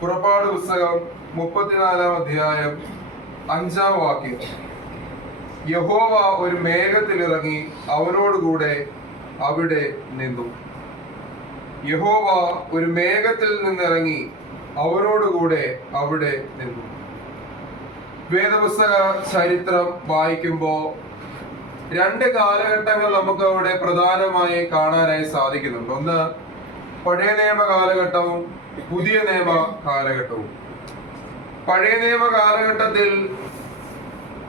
പുറപ്പാട് പുസ്തകം മുപ്പത്തിനാലാം അധ്യായം അഞ്ചാം വാക്യം. യഹോവ ഒരു മേഘത്തിൽ ഇറങ്ങി അവനോടുകൂടെ അവിടെ നിന്നു. യഹോവ ഒരു മേഘത്തിൽ നിന്നിറങ്ങി അവനോടുകൂടെ അവിടെ നിന്നു. വേദപുസ്തക ചരിത്രം വായിക്കുമ്പോൾ രണ്ട് കാലഘട്ടങ്ങൾ നമുക്ക് അവിടെ പ്രധാനമായി കാണാനായി സാധിക്കുന്നുണ്ട്. ഒന്ന് പഴയ നിയമ കാലഘട്ടവും പുതിയ നിയമ കാലഘട്ടവും. പഴയ നിയമ കാലഘട്ടത്തിൽ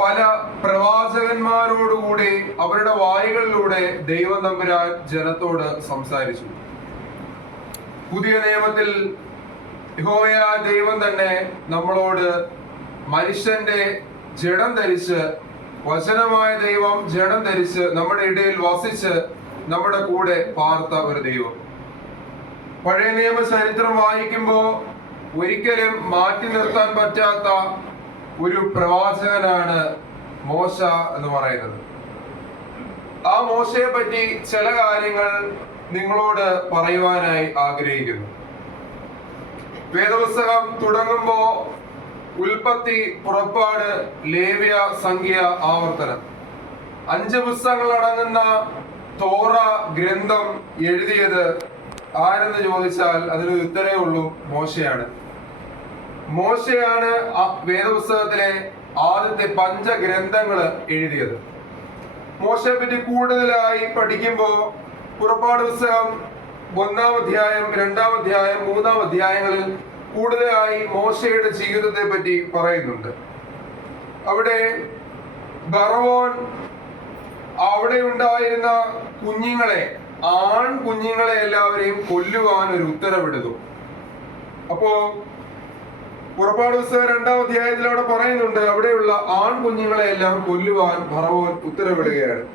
പല പ്രവാചകന്മാരോടുകൂടി അവരുടെ വായികളിലൂടെ ദൈവം തമ്പുരാൻ ജനത്തോട് സംസാരിച്ചു. പുതിയ നിയമത്തിൽ ഹോയ ദൈവം തന്നെ നമ്മളോട് മനുഷ്യന്റെ ജഡം ധരിച്ച് വചനമായ ദൈവം ജഡം ധരിച്ച് നമ്മുടെ ഇടയിൽ വസിച്ച് നമ്മുടെ കൂടെ പാർത്ത ഒരു ദൈവം. പഴയ നിയമ ചരിത്രം വായിക്കുമ്പോൾ ഒരിക്കലും മാറ്റി നിർത്താൻ പറ്റാത്ത ഒരു പ്രവാചകനാണ് മോശ എന്ന് പറയുന്നത്. ആ മോശയെ പറ്റി ചില കാര്യങ്ങൾ നിങ്ങളോട് പറയുവാനായി ആഗ്രഹിക്കുന്നു. വേദപുസ്തകം തുടങ്ങുമ്പോ ഉൽപ്പത്തി പുറപ്പാട് ലേവ്യ സംഖ്യ ആവർത്തനം. അഞ്ച് പുസ്തകങ്ങൾ അടങ്ങുന്ന തോറ ഗ്രന്ഥം എഴുതിയത് ആരെന്ന് ചോദിച്ചാൽ അതിന് ഉത്തരവേ ഉള്ളൂ മോശയാണ്. മോശയാണ് വേദപുസ്തകത്തിലെ ആദ്യത്തെ പഞ്ചഗ്രന്ഥങ്ങൾ എഴുതിയത്. മോശയെ പറ്റി കൂടുതലായി പഠിക്കുമ്പോൾ പുറപ്പാട് പുസ്തകം ഒന്നാം അധ്യായം രണ്ടാം അധ്യായം മൂന്നാം അധ്യായങ്ങളിൽ കൂടുതലായി മോശയുടെ ജീവിതത്തെ പറ്റി പറയുന്നുണ്ട്. അവിടെ ബറവോൻ അവിടെ ഉണ്ടായിരുന്ന കുഞ്ഞുങ്ങളെ ആൺ കുഞ്ഞുങ്ങളെ എല്ലാവരെയും കൊല്ലുവാൻ ഒരു ഉത്തരവിടുന്നു. അപ്പോ പുറപ്പാട് പുസ്തകം രണ്ടാം അധ്യായത്തിൽ അവിടെ പറയുന്നുണ്ട് അവിടെയുള്ള ആൺ കുഞ്ഞുങ്ങളെ എല്ലാം കൊല്ലുവാൻ ഭറവോൻ ഉത്തരവിടുകയാണ്.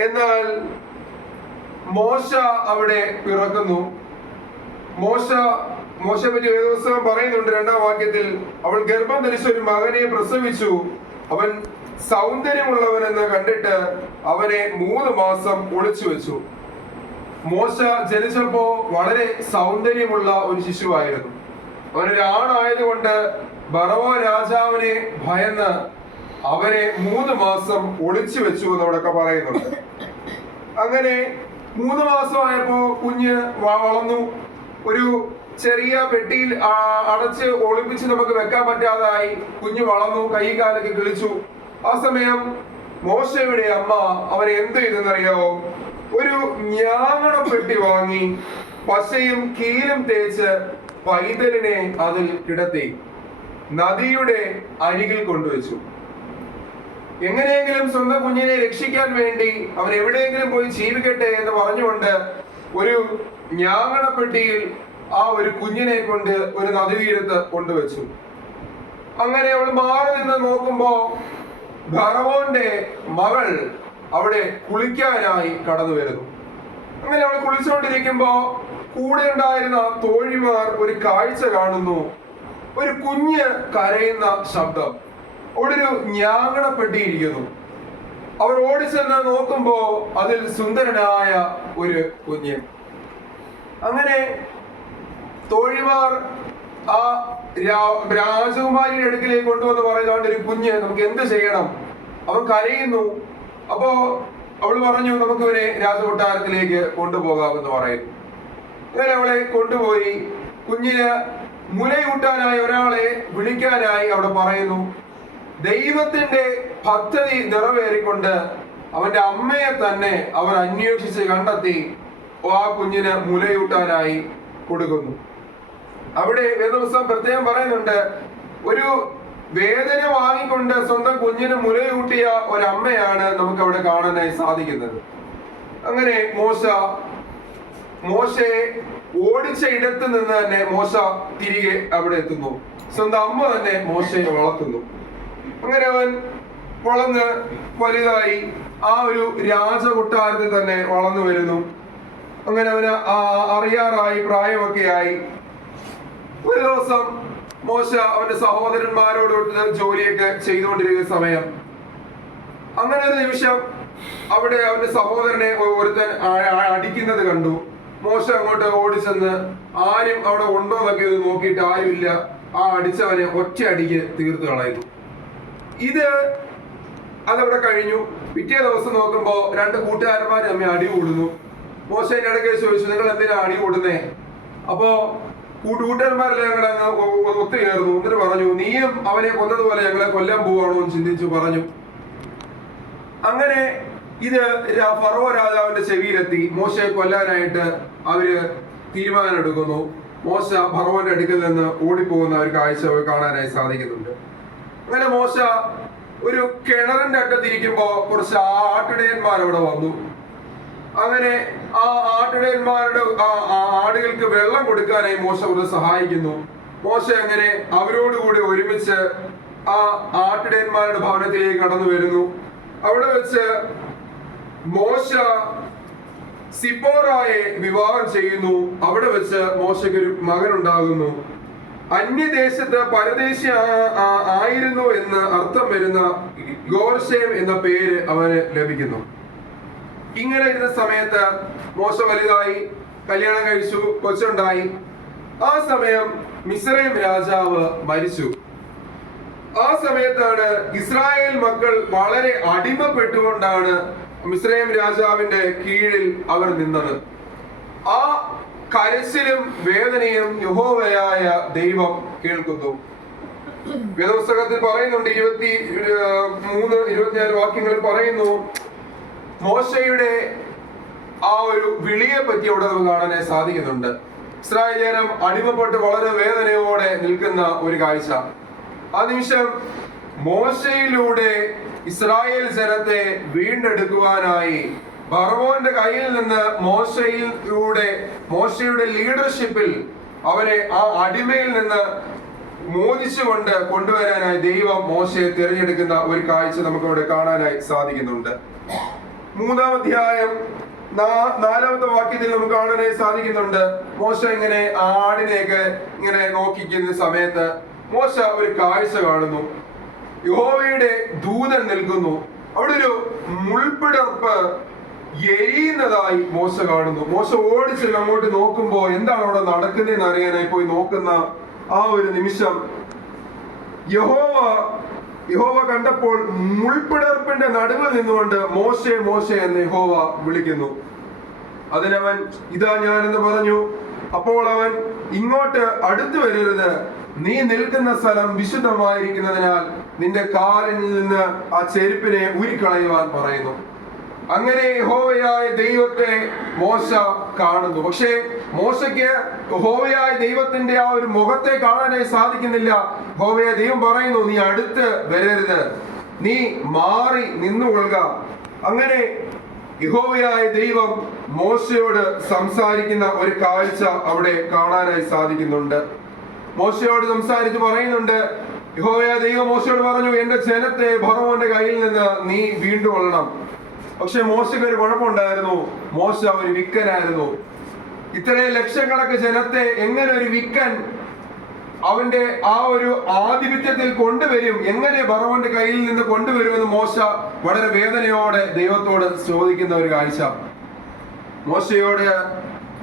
എന്നാൽ മോശ അവിടെ പിറക്കുന്നു. മോശ മോശ പറ്റി വേദപുസ്തകം പറയുന്നുണ്ട് രണ്ടാം വാക്യത്തിൽ അവൾ ഗർഭം ധരിച്ച ഒരു മകനെ പ്രസവിച്ചു. അവൻ സൗന്ദര്യമുള്ളവനെന്ന് കണ്ടിട്ട് അവനെ മൂന്ന് മാസം ഒളിച്ചു വെച്ചു. മോശ ജനിച്ചപ്പോ വളരെ സൗന്ദര്യമുള്ള ഒരു ശിശുവായിരുന്നു. അവനൊരു ആണായതുകൊണ്ട് ബറവോ രാജാവിനെ ഭയന്ന് അവനെ മൂന്ന് മാസം ഒളിച്ചു വെച്ചു എന്ന് പറയുന്നുണ്ട്. അങ്ങനെ മൂന്ന് മാസമായപ്പോ കുഞ്ഞ് വളർന്നു. ഒരു ചെറിയ പെട്ടിയിൽ അടച്ച് ഒളിപ്പിച്ച് നമുക്ക് വെക്കാൻ പറ്റാതായി. കുഞ്ഞ് വളർന്നു കൈ കാലൊക്കെ കിളിച്ചു. ആ സമയം മോശയുടെ അമ്മ അവനെ എന്ത് ചെയ്തെന്നറിയാവോ ഒരു ഞാങ്ങണ പെട്ടി വാങ്ങി പശയും കീലും തേച്ച് പൈതലിനെ അതിൽ കിടത്തി നദിയുടെ അരികിൽ കൊണ്ടുവച്ചു. എങ്ങനെയെങ്കിലും സ്വന്തം കുഞ്ഞിനെ രക്ഷിക്കാൻ വേണ്ടി അവൻ എവിടെയെങ്കിലും പോയി ജീവിക്കട്ടെ എന്ന് പറഞ്ഞുകൊണ്ട് ഒരു ഞാങ്ങണപ്പെട്ടിയിൽ ആ ഒരു കുഞ്ഞിനെ കൊണ്ട് ഒരു നദീതീരത്ത് കൊണ്ടുവച്ചു. അങ്ങനെ അവൾ മാറി നിന്ന് നോക്കുമ്പോ ഭറവോന്റെ മകൾ അവിടെ കുളിക്കാനായി കടന്നു വരുന്നു. അങ്ങനെ അവൾ കുളിച്ചുകൊണ്ടിരിക്കുമ്പോ കൂടെ ഉണ്ടായിരുന്ന തോഴിമാർ ഒരു കാഴ്ച കാണുന്നു. ഒരു കുഞ്ഞ് കരയുന്ന ശബ്ദം. അവിടെ ഒരു ഞാങ്ങണപ്പെട്ടിയിരിക്കുന്നു അവർ ഓടിച്ചെന്ന് നോക്കുമ്പോ അതിൽ സുന്ദരനായ ഒരു കുഞ്ഞ്. അങ്ങനെ തോഴിമാർ ആ രാജകുമാരിയുടെ അടുക്കിലേക്ക് കൊണ്ടുവന്ന് പറയുന്നതുകൊണ്ട് ഒരു കുഞ്ഞ് നമുക്ക് എന്ത് ചെയ്യണം? അവൻ കരയുന്നു. അപ്പോ അവൾ പറഞ്ഞു നമുക്ക് ഇവനെ രാജകൊട്ടാരത്തിലേക്ക് കൊണ്ടുപോകാമെന്ന് പറയുന്നു അങ്ങനെ അവളെ കൊണ്ടുപോയി. കുഞ്ഞിന് മുലയൂട്ടാനായി ഒരാളെ വിളിക്കാനായി അവിടെ പറയുന്നു. ദൈവത്തിന്റെ പദ്ധതി നിറവേറിക്കൊണ്ട് അവന്റെ അമ്മയെ തന്നെ അവർ അന്വേഷിച്ച് കണ്ടെത്തി. ആ കുഞ്ഞിന് മുലയൂട്ടാനായി കൊടുക്കുന്നു. അവിടെ വേദപുസ്തകം പ്രത്യേകം പറയുന്നുണ്ട് ഒരു വേദന വാങ്ങിക്കൊണ്ട് സ്വന്തം കുഞ്ഞിന് മുലയൂട്ടിയ ഒരമ്മയാണ് നമുക്ക് അവിടെ കാണാനായി സാധിക്കുന്നത്. അങ്ങനെ മോശ മോശയെ ഓടിച്ച ഇടത്ത് നിന്ന് തന്നെ മോശ തിരികെ അവിടെ എത്തുന്നു. സ്വന്തം അമ്മ തന്നെ മോശയെ വളർത്തുന്നു. അങ്ങനെ അവൻ വളർന്ന് വലുതായി ആ ഒരു രാജകൊട്ടാരത്തിൽ തന്നെ വളർന്നു വരുന്നു. അങ്ങനെ അവന് അറിയാറായി പ്രായമൊക്കെ ആയി ഒരു ദിവസം മോശ അവന്റെ സഹോദരന്മാരോടൊത്ത് ജോലിയൊക്കെ ചെയ്തുകൊണ്ടിരിക്കുന്ന സമയം. അങ്ങനെ ഒരു നിമിഷം അവിടെ അവന്റെ സഹോദരനെ ഒരുത്തൻ അടിക്കുന്നത് കണ്ടു. മോശ അങ്ങോട്ട് ഓടിച്ചെന്ന് ആരും അവിടെ ഉണ്ടോ എന്നൊക്കെ ഇത് നോക്കിയിട്ട് ആരുമില്ല. ആ അടിച്ചവനെ ഒറ്റ അടിക്ക് തീർത്തു കളയുന്നു. ഇത് അതവിടെ കഴിഞ്ഞു. പിറ്റേ ദിവസം നോക്കുമ്പോ രണ്ട് കൂട്ടുകാരന്മാർ തമ്മിൽ അടി കൂടുന്നു. മോശ ഇടയ്ക്ക് ചോദിച്ചു നിങ്ങൾ എന്തിനാ അടി കൂടുന്നേ? അപ്പോ കൂട്ടു കൂട്ടുകാരന്മാരെല്ലാം ഞങ്ങൾ അങ്ങ് ഒത്തുചേർന്നു എന്നിട്ട് പറഞ്ഞു നീയും അവനെ കൊന്നതുപോലെ ഞങ്ങളെ കൊല്ലാൻ പോവാണോ? എന്ന് ചിന്തിച്ചു പറഞ്ഞു. അങ്ങനെ ഇത് ഫറോ രാജാവിന്റെ ചെവിയിലെത്തി. മോശയെ കൊല്ലാനായിട്ട് അവർ തീരുമാനം എടുക്കുന്നു മോശ ഭഗവാന്റെ അടുക്കൽ നിന്ന് ഓടിപ്പോകുന്ന ഒരു കാഴ്ച കാണാനായി സാധിക്കുന്നുണ്ട്. അങ്ങനെ മോശ ഒരു കിണറിന്റെ അറ്റത്തിരിക്കുമ്പോ കുറച്ച് ആട്ടിടയന്മാർ അവിടെ വന്നു. അങ്ങനെ ആ ആട്ടിടയന്മാരുടെ ആടുകൾക്ക് വെള്ളം കൊടുക്കാനായി മോശ അവരെ സഹായിക്കുന്നു. മോശ അങ്ങനെ അവരോടുകൂടി ഒരുമിച്ച് ആ ആട്ടിടയന്മാരുടെ ഭവനത്തിലേക്ക് കടന്നു വരുന്നു. അവിടെ വെച്ച് മോശ സിപ്പോറായെ വിവാഹം ചെയ്യുന്നു. അവിടെ വെച്ച് മോശയ്ക്ക് ഒരു മകൻ ഉണ്ടാകുന്നു അന്യദേശത്ത് പരദേശി ആയിരുന്നു എന്ന് അർത്ഥം വരുന്ന ഗോർഷേം എന്ന പേര് അവന് ലഭിക്കുന്നു. ഇങ്ങനെ ഇരുന്ന സമയത്ത് മോശ വലുതായി കല്യാണം കഴിച്ചു കൊച്ചുണ്ടായി. ആ സമയം മിസ്രൈം രാജാവ് മരിച്ചു. ആ സമയത്താണ് ഇസ്രായേൽ മക്കൾ വളരെ അടിമപ്പെട്ടുകൊണ്ടാണ് മിസ്രൈം രാജാവിന്റെ കീഴിൽ അവർ നിന്നത്. ആ കരച്ചിലും വേദനയും യഹോവയായ ദൈവം കേൾക്കുന്നു. വേദപുസ്തകത്തിൽ പറയുന്നുണ്ട് ഇരുപത്തി മൂന്ന് ഇരുപത്തിനാല് വാക്യങ്ങളിൽ പറയുന്നു മോശയുടെ ആ ഒരു വിളിയെ പറ്റി അവിടെ നമുക്ക് കാണാനായി സാധിക്കുന്നുണ്ട്. ഇസ്രായേൽ ജനം അടിമപ്പെട്ട് വളരെ വേദനയോടെ നിൽക്കുന്ന ഒരു കാഴ്ച. ആ നിമിഷം മോശയിലൂടെ ഇസ്രായേൽ ജനത്തെ വീണ്ടെടുക്കുവാനായി ബർവോന്റെ കയ്യിൽ നിന്ന് മോശയിലൂടെ മോശയുടെ ലീഡർഷിപ്പിൽ അവരെ ആ അടിമയിൽ നിന്ന് മോദിച്ചുകൊണ്ട് കൊണ്ടുവരാനായി ദൈവം മോശയെ തിരഞ്ഞെടുക്കുന്ന ഒരു കാഴ്ച നമുക്ക് ഇവിടെ കാണാനായി സാധിക്കുന്നുണ്ട്. മൂന്നാം അധ്യായം നാലാമത്തെ വാക്യത്തിൽ നമുക്ക് കാണാനായി സാധിക്കുന്നുണ്ട്. മോശ ഇങ്ങനെ ആടിനെയൊക്കെ ഇങ്ങനെ നോക്കിക്കുന്ന സമയത്ത് മോശ ഒരു കാഴ്ച കാണുന്നു. യഹോവയുടെ ദൂതൻ നിൽക്കുന്നു. അവിടെ ഒരു മുൾപിടർപ്പ് എരിയുന്നതായി മോശ കാണുന്നു. മോശ ഓടിച്ച് അങ്ങോട്ട് നോക്കുമ്പോ എന്താണ് അവിടെ നടക്കുന്നതെന്ന് അറിയാനായി പോയി നോക്കുന്ന ആ ഒരു നിമിഷം യഹോവ യഹോവ കണ്ടപ്പോൾ മുൾപ്പിടർപ്പിന്റെ നടുവിൽ നിന്നുകൊണ്ട് മോശെ മോശെ എന്ന് യഹോവ വിളിക്കുന്നു. അതിനവൻ ഇതാ ഞാനെന്ന് പറഞ്ഞു. അപ്പോൾ അവൻ ഇങ്ങോട്ട് അടുത്തു വരരുത്. നീ നിൽക്കുന്ന സ്ഥലം വിശുദ്ധമായിരിക്കുന്നതിനാൽ നിന്റെ കാലിൽ നിന്ന് ആ ചെരുപ്പിനെ ഉരുക്കളയുവാൻ പറയുന്നു. അങ്ങനെ യഹോവയായ ദൈവത്തെ മോശ കാണുന്നു. പക്ഷേ മോശയ്ക്ക് ഹോവയായ ദൈവത്തിന്റെ ആ ഒരു മുഖത്തെ കാണാനായി സാധിക്കുന്നില്ല. ഹോവയ ദൈവം പറയുന്നു നീ അടുത്ത് വരരുത്. നീ മാറി നിന്നുകൊള്ളുക. അങ്ങനെ യഹോവയായ ദൈവം മോശയോട് സംസാരിക്കുന്ന ഒരു കാഴ്ച അവിടെ കാണാനായി സാധിക്കുന്നുണ്ട്. മോശയോട് സംസാരിച്ച് പറയുന്നുണ്ട് യഹോവയായ ദൈവം മോശയോട് പറഞ്ഞു എന്റെ ജനത്തെ ഭർവന്റെ കയ്യിൽ നിന്ന് നീ വീണ്ടുകൊള്ളണം. പക്ഷെ മോശയ്ക്ക് ഒരു കുഴപ്പമുണ്ടായിരുന്നു. മോശ ഒരു വിക്കനായിരുന്നു. ഇത്രയും ലക്ഷക്കണക്ക് ജനത്തെ എങ്ങനെ ഒരു വിക്കൻ അവന്റെ ആ ഒരു ആധിപത്യത്തിൽ കൊണ്ടുവരും? എങ്ങനെ ബറവന്റെ കയ്യിൽ നിന്ന് കൊണ്ടുവരുമെന്ന് മോശ വളരെ വേദനയോടെ ദൈവത്തോട് ചോദിക്കുന്ന ഒരു കാഴ്ച. മോശയോട്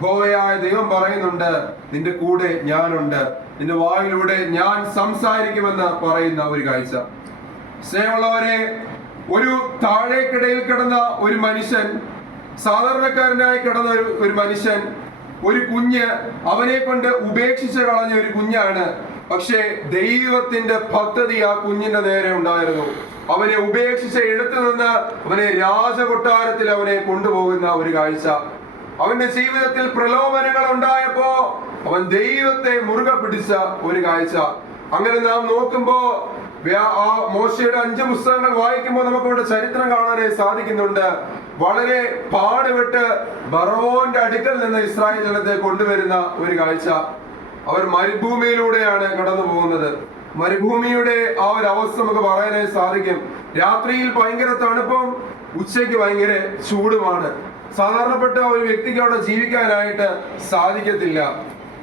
ഹോവയായ ദൈവം പറയുന്നുണ്ട് നിന്റെ കൂടെ ഞാനുണ്ട് നിന്റെ വായിലൂടെ ഞാൻ സംസാരിക്കുമെന്ന് പറയുന്ന ഒരു കാഴ്ച. സ്നേഹമുള്ളവരെ ഒരു താഴേക്കിടയിൽ കിടന്ന ഒരു മനുഷ്യൻ സാധാരണക്കാരനായി കിടന്ന ഒരു ഒരു മനുഷ്യൻ ഒരു കുഞ്ഞ് അവനെ കൊണ്ട് ഉപേക്ഷിച്ച് കളഞ്ഞ ഒരു കുഞ്ഞാണ്. പക്ഷേ ദൈവത്തിന്റെ പദ്ധതി ആ കുഞ്ഞിന്റെ നേരെ ഉണ്ടായിരുന്നു. അവനെ ഉപേക്ഷിച്ച് ഇടത്തു നിന്ന് അവനെ രാജകൊട്ടാരത്തിൽ അവനെ കൊണ്ടുപോകുന്ന ഒരു കാഴ്ച. അവന്റെ ജീവിതത്തിൽ പ്രലോഭനങ്ങൾ ഉണ്ടായപ്പോ അവൻ ദൈവത്തെ മുറുകെ പിടിച്ച ഒരു കാഴ്ച. അങ്ങനെ നാം നോക്കുമ്പോ ആ മോശയുടെ അഞ്ച് പുസ്തകങ്ങൾ വായിക്കുമ്പോൾ നമുക്ക് ഇവിടെ ചരിത്രം കാണാനായി സാധിക്കുന്നുണ്ട്. വളരെ പാടുപെട്ട് ബറവോന്റെ അടുക്കൽ നിന്ന് ഇസ്രായേൽ ജനത്തെ കൊണ്ടുവരുന്ന ഒരു കാഴ്ച അവർ മരുഭൂമിയിലൂടെയാണ് കടന്നു പോകുന്നത്. മരുഭൂമിയുടെ ആ ഒരു അവസ്ഥ നമുക്ക് പറയാനായി സാധിക്കും. രാത്രിയിൽ ഭയങ്കര തണുപ്പും ഉച്ചയ്ക്ക് ഭയങ്കര ചൂടുമാണ്. സാധാരണപ്പെട്ട ഒരു വ്യക്തിക്ക് അവിടെ ജീവിക്കാനായിട്ട് സാധിക്കത്തില്ല.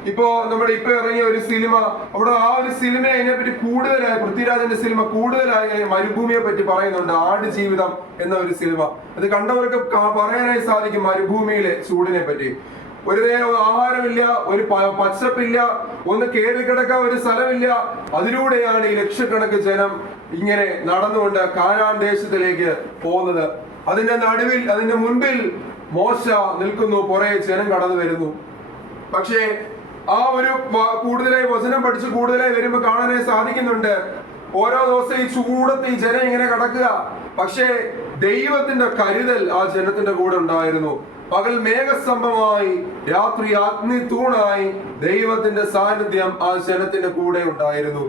ഇപ്പോ നമ്മുടെ ഇപ്പൊ ഇറങ്ങിയ ഒരു സിനിമ അവിടെ ആ ഒരു സിനിമ അതിനെപ്പറ്റി കൂടുതലായി പൃഥ്വിരാജന്റെ സിനിമ കൂടുതലായി മരുഭൂമിയെ പറ്റി പറയുന്നുണ്ട് ആട് ജീവിതം എന്ന ഒരു സിനിമ. അത് കണ്ടവർക്ക് പറയാനായി സാധിക്കും മരുഭൂമിയിലെ ചൂടിനെ പറ്റി. ഒരു നേരം ആഹാരമില്ല ഒരു പച്ചപ്പില്ല ഒന്ന് കയറി കിടക്കാൻ ഒരു സ്ഥലമില്ല. അതിലൂടെയാണ് ഈ ലക്ഷക്കണക്ക് ജനം ഇങ്ങനെ നടന്നുകൊണ്ട് കാനാൻ ദേശത്തിലേക്ക് പോകുന്നത്. അതിന്റെ നടുവിൽ അതിന്റെ മുൻപിൽ മോശ നിൽക്കുന്നു പുറകെ ജനം കടന്നു വരുന്നു. പക്ഷേ ആ ഒരു കൂടുതലായി വചനം പഠിച്ച് കൂടുതലായി വരുമ്പോൾ കാണാനായി സാധിക്കുന്നുണ്ട്. ഓരോ ദിവസം ഈ ചൂടത്ത് ഈ ജനം ഇങ്ങനെ കടക്കുക. പക്ഷേ ദൈവത്തിന്റെ കരുതൽ ആ ജനത്തിന്റെ കൂടെ ഉണ്ടായിരുന്നു. പകൽ മേഘസ്തംഭമായി രാത്രി അഗ്നി തൂണായി ദൈവത്തിന്റെ സാന്നിധ്യം ആ ജനത്തിന്റെ കൂടെ ഉണ്ടായിരുന്നു.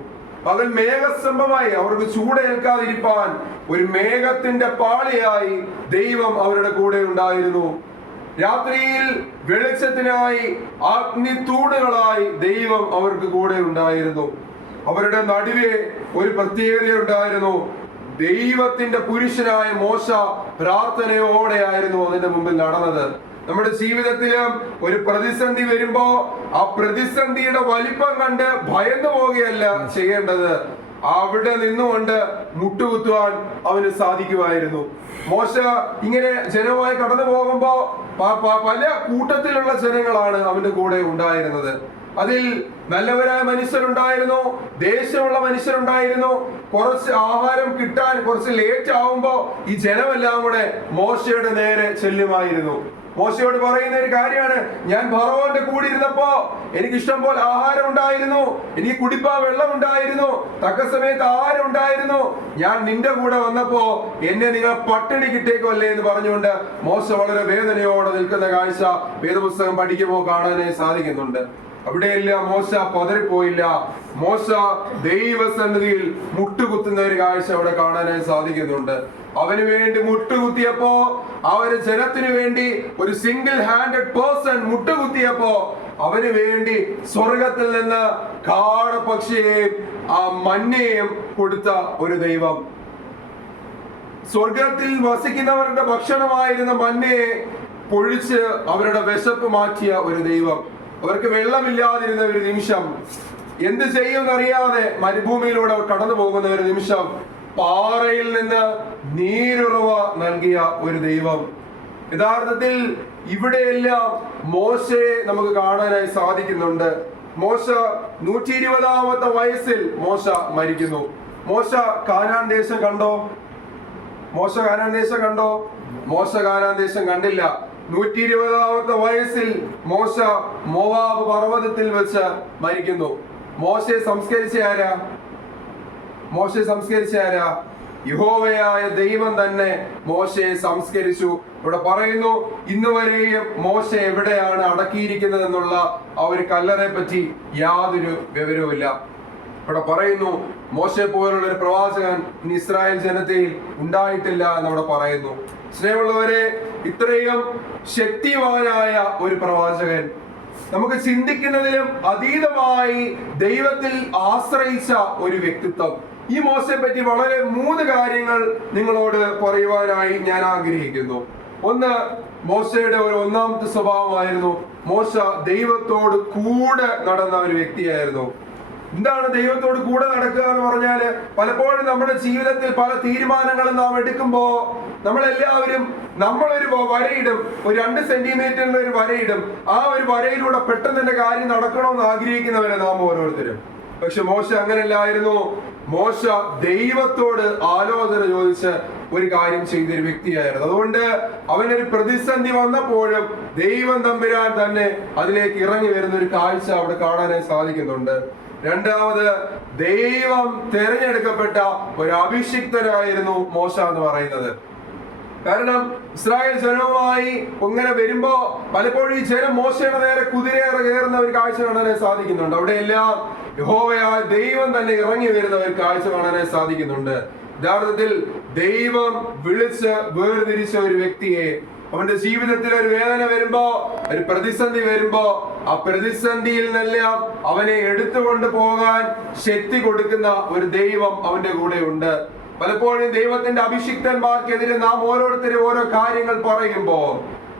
പകൽ മേഘസ്തംഭമായി അവർക്ക് ചൂടേൽക്കാതിരിക്കാൻ ഒരു മേഘത്തിന്റെ പാളിയായി ദൈവം അവരുടെ കൂടെ ഉണ്ടായിരുന്നു. രാത്രിയിൽ വെളിച്ചത്തിനായി അഗ്നിത്തൂണുകളായി ദൈവം അവർക്ക് കൂടെ ഉണ്ടായിരുന്നു. അവരുടെ നടുവെ ഒരു പ്രത്യേകത ഉണ്ടായിരുന്നു. ദൈവത്തിന്റെ പുരുഷനായ മോശ പ്രാർത്ഥനയോടെ ആയിരുന്നു അതിന്റെ മുമ്പിൽ നടന്നത്. നമ്മുടെ ജീവിതത്തിലും ഒരു പ്രതിസന്ധി വരുമ്പോ ആ പ്രതിസന്ധിയുടെ വലിപ്പം കണ്ട് ഭയന്നു പോവുകയല്ല ചെയ്യേണ്ടത്. അവിടെ നിന്നുകൊണ്ട് മുട്ടുകുത്തുവാൻ അവന് സാധിക്കുമായിരുന്നു. മോശ ഇങ്ങനെ ജനവുമായി കടന്നു പോകുമ്പോ പല കൂട്ടത്തിലുള്ള ജനങ്ങളാണ് അവന്റെ കൂടെ ഉണ്ടായിരുന്നത്. അതിൽ നല്ലവരായ മനുഷ്യരുണ്ടായിരുന്നു ദേഷ്യമുള്ള മനുഷ്യരുണ്ടായിരുന്നു. കുറച്ച് ആഹാരം കിട്ടാൻ കുറച്ച് ലേറ്റ് ആവുമ്പോ ഈ ജനമെല്ലാം കൂടെ മോശയുടെ നേരെ ചെല്ലുമായിരുന്നു. മോശയോട് പറയുന്ന ഒരു കാര്യമാണ് ഞാൻ ഭറവോന്റെ കൂടെ ഇരുന്നപ്പോ എനിക്ക് ഇഷ്ടം പോലെ ആഹാരം ഉണ്ടായിരുന്നു എനിക്ക് കുടിപ്പാ വെള്ളം ഉണ്ടായിരുന്നു തക്ക സമയത്ത് ആഹാരം ഉണ്ടായിരുന്നു. ഞാൻ നിന്റെ കൂടെ വന്നപ്പോ എന്നെ നിങ്ങൾ പട്ടിണി കിട്ടേക്കല്ലേ എന്ന് പറഞ്ഞുകൊണ്ട് മോശ വളരെ വേദനയോടെ നിൽക്കുന്ന കാഴ്ച വേദപുസ്തകം പഠിക്കുമ്പോൾ കാണാനായി സാധിക്കുന്നുണ്ട്. അവിടെയെല്ലാം മോശ പതറിപ്പോയില്ല. മോശ ദൈവസന്നിധിയിൽ മുട്ടുകുത്തുന്ന ഒരു കാഴ്ച അവിടെ കാണാനായി സാധിക്കുന്നുണ്ട്. അവന് വേണ്ടി മുട്ടുകുത്തിയപ്പോ അവർ ജനത്തിനു വേണ്ടി ഒരു സിംഗിൾ ഹാൻഡഡ് പേഴ്സൺ മുട്ടുകുത്തിയപ്പോ അവന് വേണ്ടി സ്വർഗത്തിൽ നിന്ന് കാടപക്ഷിയെയും ആ മഞ്ഞയെയും കൊടുത്ത ഒരു ദൈവം. സ്വർഗത്തിൽ വസിക്കുന്നവരുടെ ഭക്ഷണമായിരുന്ന മഞ്ഞയെ പൊഴിച്ച് അവരുടെ വിശപ്പ് മാറ്റിയ ഒരു ദൈവം. അവർക്ക് വെള്ളമില്ലാതിരുന്ന ഒരു നിമിഷം. എന്ത് ചെയ്യുമെന്നറിയാതെ മരുഭൂമിയിലൂടെ കടന്നു പോകുന്ന ഒരു നിമിഷം പാറയിൽ നിന്ന് നീരുറവ നൽകിയ ഒരു ദൈവം. യഥാർത്ഥത്തിൽ ഇവിടെയെല്ലാം മോശയെ നമുക്ക് കാണാനായി സാധിക്കുന്നുണ്ട്. മോശ നൂറ്റി ഇരുപതാമത്തെ വയസ്സിൽ മോശ മരിക്കുന്നു. മോശ കാനാൻ ദേശം കണ്ടോ? മോശ കാനാൻ ദേശം കണ്ടോ? മോശ കാനാൻ ദേശം കണ്ടില്ല. നൂറ്റി ഇരുപതാമത്തെ വയസ്സിൽ മോശ മോവാബ് പർവതത്തിൽ വെച്ച് മരിക്കുന്നു. മോശയെ സംസ്കരിച്ച ആരാ? മോശയെ സംസ്കരിച്ച ആരാ? യഹോവയായ ദൈവം തന്നെ മോശയെ സംസ്കരിച്ചു. ഇവിടെ പറയുന്നു ഇന്ന് വരെയും മോശ എവിടെയാണ് അടക്കിയിരിക്കുന്നത് എന്നുള്ള ആ ഒരു കല്ലറെ പറ്റി യാതൊരു വിവരവുമില്ല. ഇവിടെ പറയുന്നു മോശ പോലുള്ള ഒരു പ്രവാചകൻ ഇസ്രായേൽ ജനതയിൽ ഉണ്ടായിട്ടില്ല എന്നവിടെ പറയുന്നു. സ്നേഹമുള്ളവരെ ഇത്രയും ശക്തിവാനായ ഒരു പ്രവാചകൻ. നമുക്ക് ചിന്തിക്കുന്നതിലും അതീതമായി ദൈവത്തിൽ ആശ്രയിച്ച ഒരു വ്യക്തിത്വം. ഈ മോശയെ പറ്റി വളരെ മൂന്ന് കാര്യങ്ങൾ നിങ്ങളോട് പറയുവാനായി ഞാൻ ആഗ്രഹിക്കുന്നു. ഒന്ന് മോശയുടെ ഒരു ഒന്നാമത്തെ സ്വഭാവമായിരുന്നു മോശ ദൈവത്തോട് കൂടെ നടന്ന ഒരു വ്യക്തിയായിരുന്നു. എന്താണ് ദൈവത്തോട് കൂടെ നടക്കുക എന്ന് പറഞ്ഞാൽ പലപ്പോഴും നമ്മുടെ ജീവിതത്തിൽ പല തീരുമാനങ്ങളും നാം എടുക്കുമ്പോ നമ്മളെല്ലാവരും നമ്മളൊരു വരയിടും. ഒരു രണ്ട് സെന്റിമീറ്ററിന്റെ ഒരു വരയിടും. ആ ഒരു വരയിലൂടെ പെട്ടെന്ന് എന്റെ കാര്യം നടക്കണമെന്ന് ആഗ്രഹിക്കുന്നവരെ നാം ഓരോരുത്തരും. പക്ഷെ മോശ അങ്ങനെയല്ലായിരുന്നു. മോശ ദൈവത്തോട് ആലോചന ചോദിച്ച് ഒരു കാര്യം ചെയ്തൊരു വ്യക്തിയായിരുന്നു. അതുകൊണ്ട് അവനൊരു പ്രതിസന്ധി വന്നപ്പോഴും ദൈവം തമ്പുരാൻ തന്നെ അതിലേക്ക് ഇറങ്ങി വരുന്ന ഒരു കാഴ്ച അവിടെ കാണാനായി സാധിക്കുന്നുണ്ട്. രണ്ടാമത് ദൈവം തിരഞ്ഞെടുക്കപ്പെട്ട ഒരു അഭിഷിക്തനായിരുന്നു മോശ എന്ന് പറയുന്നത്. കാരണം ഇസ്രായേൽ ജനവുമായി ഇങ്ങനെ വരുമ്പോ പലപ്പോഴും ഈ ജനം മോശയുടെ നേരെ കുതിരയേറെ കയറുന്ന ഒരു കാഴ്ച കാണാനായി സാധിക്കുന്നുണ്ട്. അവിടെ എല്ലാം യഹോവയായ ദൈവം തന്നെ ഇറങ്ങി വരുന്ന ഒരു കാഴ്ച കാണാനായി സാധിക്കുന്നുണ്ട്. യഥാർത്ഥത്തിൽ ദൈവം വിളിച്ച് വേർതിരിച്ച ഒരു വ്യക്തിയെ അവന്റെ ജീവിതത്തിൽ ഒരു വേദന വരുമ്പോ ഒരു പ്രതിസന്ധി വരുമ്പോ ആ പ്രതിസന്ധിയിൽ നിന്നെല്ലാം അവനെ എടുത്തുകൊണ്ട് പോകാൻ ശക്തി കൊടുക്കുന്ന ഒരു ദൈവം അവന്റെ കൂടെ ഉണ്ട്. പലപ്പോഴും ദൈവത്തിന്റെ അഭിഷിക്തന്മാർക്കെതിരെ നാം ഓരോരുത്തരും ഓരോ കാര്യങ്ങൾ പറയുമ്പോ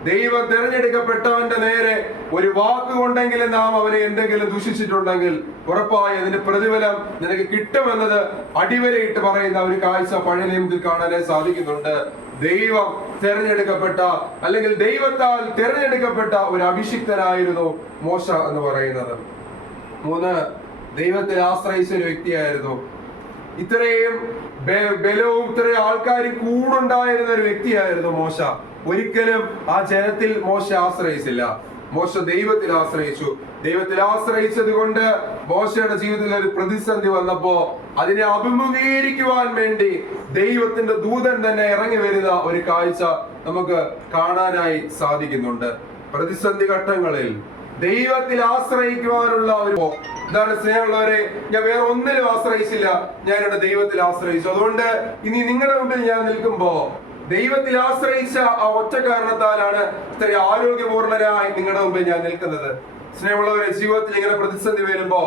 ദൈവം തിരഞ്ഞെടുക്കപ്പെട്ടവന്റെ നേരെ ഒരു വാക്കുകൊണ്ടെങ്കിലും നാം അവനെ എന്തെങ്കിലും ദുഷിച്ചിട്ടുണ്ടെങ്കിൽ ഉറപ്പായി അതിന്റെ പ്രതിഫലം നിനക്ക് കിട്ടുമെന്നത് അടിവരയിട്ട് പറയുന്ന ഒരു കാഴ്ച പഴയ നിയമത്തിൽ കാണാനേ സാധിക്കുന്നുണ്ട്. ദൈവം തെരഞ്ഞെടുക്കപ്പെട്ട അല്ലെങ്കിൽ ദൈവത്താൽ തെരഞ്ഞെടുക്കപ്പെട്ട ഒരു അഭിഷിക്തനായിരുന്നു മോശ എന്ന് പറയുന്നത്. മൂന്ന് ദൈവത്തിൽ ആശ്രയിച്ച ഒരു വ്യക്തിയായിരുന്നു. ഇത്രയും ബലവും ഇത്രയും ആൾക്കാരും കൂടുണ്ടായിരുന്ന ഒരു വ്യക്തിയായിരുന്നു മോശ. ഒരിക്കലും ആ ജനത്തിൽ മോശ ആശ്രയിച്ചില്ല. മോശ ദൈവത്തിൽ ആശ്രയിച്ചു. ദൈവത്തിൽ ആശ്രയിച്ചത് കൊണ്ട് മോശയുടെ ജീവിതത്തിൽ ഒരു പ്രതിസന്ധി വന്നപ്പോ അതിനെ അഭിമുഖീകരിക്കുവാൻ വേണ്ടി ദൈവത്തിന്റെ ദൂതൻ തന്നെ ഇറങ്ങി വരുന്ന ഒരു കാഴ്ച നമുക്ക് കാണാനായി സാധിക്കുന്നുണ്ട്. പ്രതിസന്ധി ഘട്ടങ്ങളിൽ ദൈവത്തിൽ ആശ്രയിക്കുവാനുള്ള ഒരു ഇതാണ് സ്നേഹമുള്ളവരെ ഞാൻ വേറെ ഒന്നിലും ആശ്രയിച്ചില്ല. ഞാൻ എന്റെ ദൈവത്തിൽ ആശ്രയിച്ചു. അതുകൊണ്ട് ഇനി നിങ്ങളുടെ മുമ്പിൽ ഞാൻ നിൽക്കുമ്പോ ദൈവത്തിൽ ആശ്രയിച്ച ആ ഒറ്റ കാരണത്താലാണ് ഇത്ര ആരോഗ്യപൂർണരായി നിങ്ങളുടെ മുമ്പിൽ ഞാൻ നിൽക്കുന്നത്. സ്നേഹമുള്ളവരെ ജീവിതത്തിൽ ഇങ്ങനെ പ്രതിസന്ധി വരുമ്പോ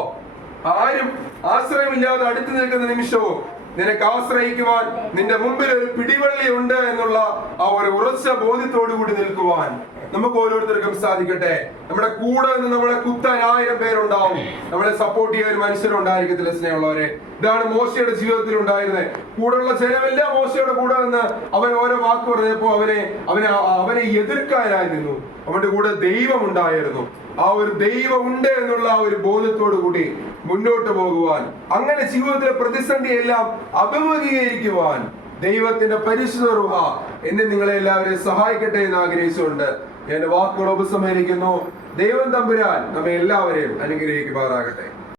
ആരും ആശ്രയമില്ലാതെ അടുത്തു നിൽക്കുന്ന നിമിഷവും നിനക്ക് ആശ്രയിക്കുവാൻ നിന്റെ മുമ്പിൽ ഒരു പിടിവള്ളി ഉണ്ട് എന്നുള്ള ആ ഒരു ഉറച്ച ബോധ്യത്തോടു കൂടി നിൽക്കുവാൻ നമുക്ക് ഓരോരുത്തർക്കും സാധിക്കട്ടെ. നമ്മുടെ കൂടെ നിന്ന് നമ്മളെ കുത്താൻ ആയിരം പേരുണ്ടാവും. നമ്മളെ സപ്പോർട്ട് ചെയ്യാൻ മനുഷ്യരുണ്ടായിരിക്കത്തില്ല സ്നേഹമുള്ളവരെ. ഇതാണ് മോശയുടെ ജീവിതത്തിൽ ഉണ്ടായിരുന്നത് കൂടെയുള്ള ജനമെല്ലാം മോശയുടെ കൂടെ നിന്ന് അവൻ ഓരോ വാക്ക് പറഞ്ഞപ്പോ അവനെ അവനെ അവനെ എതിർക്കാനായി നിന്നു. അവന്റെ കൂടെ ദൈവം ഉണ്ടായിരുന്നു. ആ ഒരു ദൈവം ഉണ്ട് എന്നുള്ള ആ ഒരു ബോധത്തോടു കൂടി മുന്നോട്ട് പോകുവാൻ അങ്ങനെ ജീവിതത്തിലെ പ്രതിസന്ധിയെല്ലാം അഭിമുഖീകരിക്കുവാൻ ദൈവത്തിന്റെ പരിശുദ്ധ റുഹ എന്നെ നിങ്ങളെ എല്ലാവരെയും സഹായിക്കട്ടെ എന്ന് ആഗ്രഹിച്ചുകൊണ്ട് എന്റെ വാക്കുകൾ ഉപസംഹരിക്കുന്നു. ദൈവം തമ്പുരാൻ നമ്മെ എല്ലാവരെയും അനുഗ്രഹിക്കുമാറാകട്ടെ.